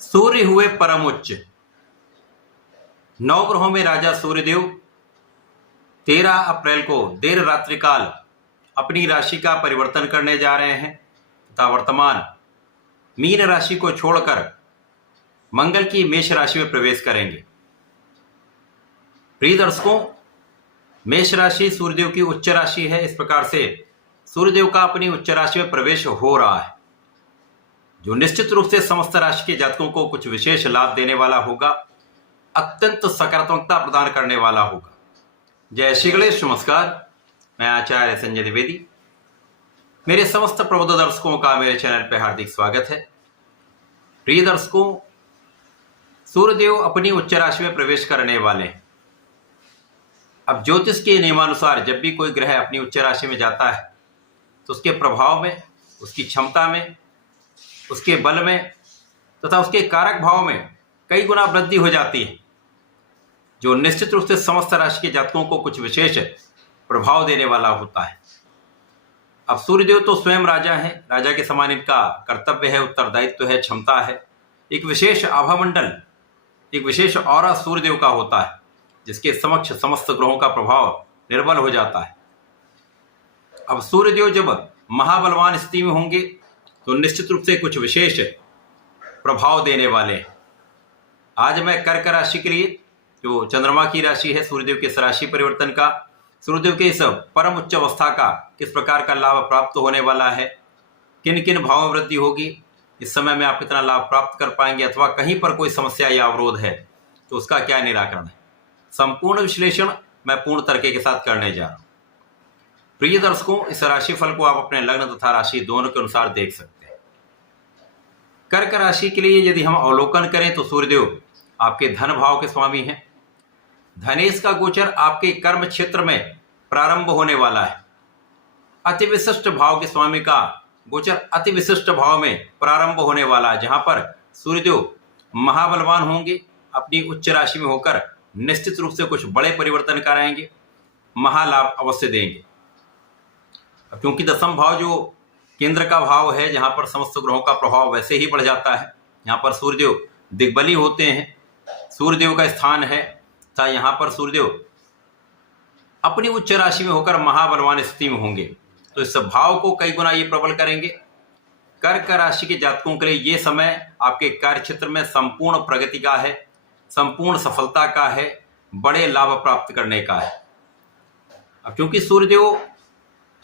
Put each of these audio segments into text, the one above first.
सूर्य हुए परम उच्च। नवग्रहों में राजा सूर्यदेव 13 अप्रैल को देर रात्रि काल अपनी राशि का परिवर्तन करने जा रहे हैं तथा वर्तमान मीन राशि को छोड़कर मंगल की मेष राशि में प्रवेश करेंगे। प्रिय दर्शकों, मेष राशि सूर्यदेव की उच्च राशि है। इस प्रकार से सूर्यदेव का अपनी उच्च राशि में प्रवेश हो रहा है, जो निश्चित रूप से समस्त राशि के जातकों को कुछ विशेष लाभ देने वाला होगा, अत्यंत सकारात्मकता प्रदान करने वाला होगा। जय श्री गणेश। नमस्कार, मैं आचार्य संजय द्विवेदी। मेरे समस्त प्रबुद्ध दर्शकों का मेरे चैनल पर हार्दिक स्वागत है। प्रिय दर्शकों, सूर्यदेव अपनी उच्च राशि में प्रवेश करने वाले हैं। अब ज्योतिष के नियमानुसार जब भी कोई ग्रह अपनी उच्च राशि में जाता है तो उसके प्रभाव में, उसकी क्षमता में, उसके बल में तथा उसके कारक भाव में कई गुना वृद्धि हो जाती है, जो निश्चित रूप से समस्त राशि के जातकों को कुछ विशेष प्रभाव देने वाला होता है। अब सूर्यदेव तो स्वयं राजा हैं, राजा के समान इनका कर्तव्य है, उत्तरदायित्व है, क्षमता है। एक विशेष आभामंडल, एक विशेष ऑरा सूर्यदेव का होता है, जिसके समक्ष समस्त ग्रहों का प्रभाव निर्बल हो जाता है। अब सूर्यदेव जब महाबलवान स्थिति में होंगे तो निश्चित रूप से कुछ विशेष प्रभाव देने वाले हैं। आज मैं कर्क राशि के लिए, जो चंद्रमा की राशि है, सूर्यदेव के इस राशि परिवर्तन का, सूर्यदेव के इस परम उच्च अवस्था का किस प्रकार का लाभ प्राप्त होने वाला है, किन किन भावों में वृद्धि होगी, इस समय में आप कितना लाभ प्राप्त कर पाएंगे, अथवा कहीं पर कोई समस्या या अवरोध है तो उसका क्या निराकरण है, संपूर्ण विश्लेषण मैं पूर्ण तरीके के साथ करने जा रहा हूं। प्रिय दर्शकों, इस राशिफल को आप अपने लग्न तथा राशि दोनों के अनुसार देख सकते हैं। कर्क राशि के लिए यदि हम अवलोकन करें तो सूर्यदेव आपके धन भाव के स्वामी हैं। धनेश का गोचर आपके कर्म क्षेत्र में प्रारंभ होने वाला है। अति विशिष्ट भाव के स्वामी का गोचर अति विशिष्ट भाव में प्रारंभ होने वाला है, जहां पर सूर्यदेव महाबलवान होंगे, अपनी उच्च राशि में होकर निश्चित रूप से कुछ बड़े परिवर्तन कराएंगे, महालाभ अवश्य देंगे। क्योंकि दसम भाव जो केंद्र का भाव है, जहां पर समस्त ग्रहों का प्रभाव वैसे ही बढ़ जाता है, यहाँ पर सूर्यदेव दिग्बली होते हैं, सूर्यदेव का स्थान है तथा यहाँ पर सूर्यदेव अपनी उच्च राशि में होकर महाबलवान स्थिति में होंगे, तो इस भाव को कई गुना ये प्रबल करेंगे। कर्क राशि के जातकों के लिए ये समय आपके कार्य क्षेत्र में संपूर्ण प्रगति का है, संपूर्ण सफलता का है, बड़े लाभ प्राप्त करने का है। अब क्योंकि सूर्यदेव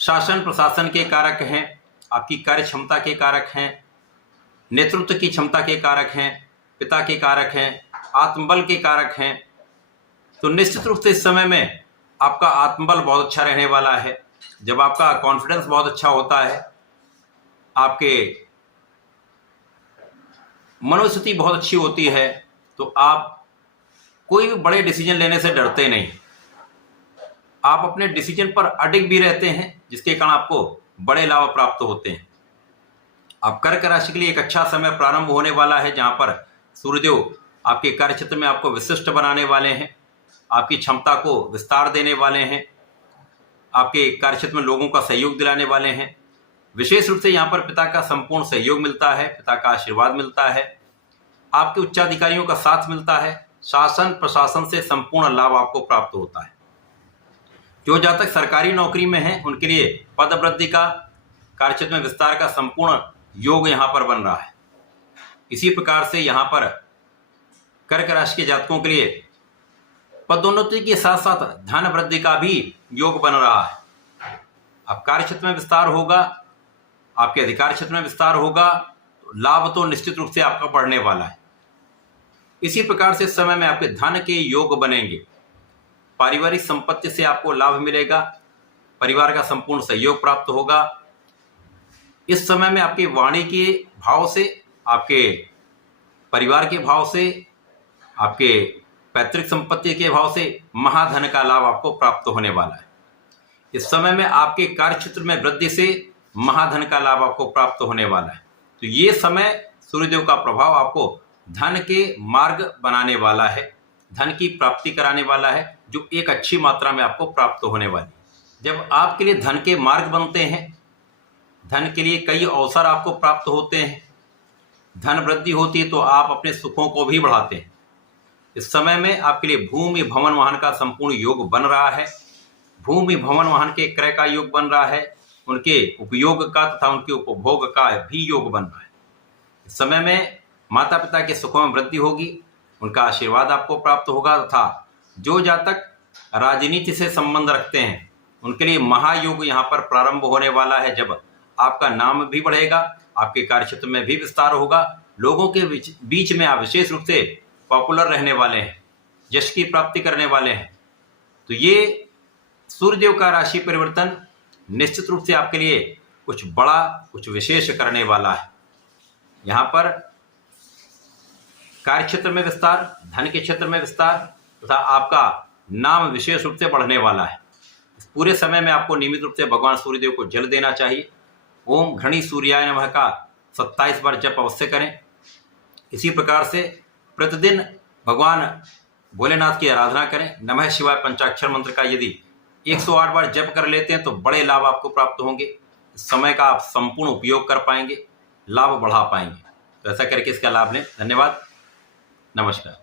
शासन प्रशासन के कारक हैं, आपकी कार्य क्षमता के कारक हैं, नेतृत्व की क्षमता के कारक हैं, पिता के कारक हैं, आत्मबल के कारक हैं, तो निश्चित रूप से इस समय में आपका आत्मबल बहुत अच्छा रहने वाला है। जब आपका कॉन्फिडेंस बहुत अच्छा होता है, आपके मनोस्थिति बहुत अच्छी होती है, तो आप कोई भी बड़े डिसीजन लेने से डरते नहीं, आप अपने डिसीजन पर अडिग भी रहते हैं, जिसके कारण आपको बड़े लाभ प्राप्त होते हैं। आप कर्क राशि के लिए एक अच्छा समय प्रारंभ होने वाला है, जहां पर सूर्यदेव आपके कार्य क्षेत्र में आपको विशिष्ट बनाने वाले हैं, आपकी क्षमता को विस्तार देने वाले हैं, आपके कार्य क्षेत्र में लोगों का सहयोग दिलाने वाले हैं। विशेष रूप से यहाँ पर पिता का संपूर्ण सहयोग मिलता है, पिता का आशीर्वाद मिलता है, आपके उच्चाधिकारियों का साथ मिलता है, शासन प्रशासन से संपूर्ण लाभ आपको प्राप्त होता है। जो जातक सरकारी नौकरी में हैं, उनके लिए पद वृद्धि का, कार्य क्षेत्र में विस्तार का संपूर्ण योग यहाँ पर बन रहा है। इसी प्रकार से यहाँ पर कर्क राशि के जातकों के लिए पदोन्नति के साथ साथ धन वृद्धि का भी योग बन रहा है। अब कार्य क्षेत्र में विस्तार होगा, आपके अधिकार क्षेत्र में विस्तार होगा, तो लाभ तो निश्चित रूप से आपका बढ़ने वाला है। इसी प्रकार से इस समय में आपके धन के योग बनेंगे, पारिवारिक संपत्ति से आपको लाभ मिलेगा, परिवार का संपूर्ण सहयोग प्राप्त होगा। इस समय में आपकी वाणी के भाव से, आपके परिवार के भाव से, आपके पैतृक संपत्ति के भाव से महाधन का लाभ आपको प्राप्त होने वाला है। इस समय में आपके कार्य क्षेत्र में वृद्धि से महाधन का लाभ आपको प्राप्त होने वाला है। तो ये समय सूर्यदेव का प्रभाव आपको धन के मार्ग बनाने वाला है, धन की प्राप्ति कराने वाला है, जो एक अच्छी मात्रा में आपको प्राप्त होने वाली है। जब आपके लिए धन के मार्ग बनते हैं, धन के लिए कई अवसर आपको प्राप्त होते हैं, धन वृद्धि होती है तो आप अपने सुखों को भी बढ़ाते हैं। इस समय में आपके लिए भूमि भवन वाहन का संपूर्ण योग बन रहा है। भूमि भवन वाहन के क्रय का योग बन रहा है, उनके उपयोग का तथा उनके उपभोग का भी योग बन रहा है। इस समय में माता पिता के सुखों में वृद्धि होगी, उनका आशीर्वाद आपको प्राप्त होगा तथा जो जातक राजनीति से संबंध रखते हैं उनके लिए महायोग यहाँ पर प्रारंभ होने वाला है, जब आपका नाम भी बढ़ेगा, आपके कार्यक्षेत्र में भी विस्तार होगा, लोगों के बीच में आप विशेष रूप से पॉपुलर रहने वाले हैं, यश की प्राप्ति करने वाले हैं। तो ये सूर्यदेव का राशि परिवर्तन निश्चित रूप से आपके लिए कुछ बड़ा, कुछ विशेष करने वाला है। यहाँ पर कार्य क्षेत्र में विस्तार, धन के क्षेत्र में विस्तार तथा आपका नाम विशेष रूप से बढ़ने वाला है। इस पूरे समय में आपको नियमित रूप से भगवान सूर्यदेव को जल देना चाहिए। ओम घृणी सूर्याय नमः का 27 बार जप अवश्य करें। इसी प्रकार से प्रतिदिन भगवान भोलेनाथ की आराधना करें। नमः शिवाय पंचाक्षर मंत्र का यदि 108 बार जप कर लेते हैं तो बड़े लाभ आपको प्राप्त होंगे। इस समय का आप संपूर्ण उपयोग कर पाएंगे, लाभ बढ़ा पाएंगे। तो ऐसा करके इसका लाभ लें। धन्यवाद, नमस्कार।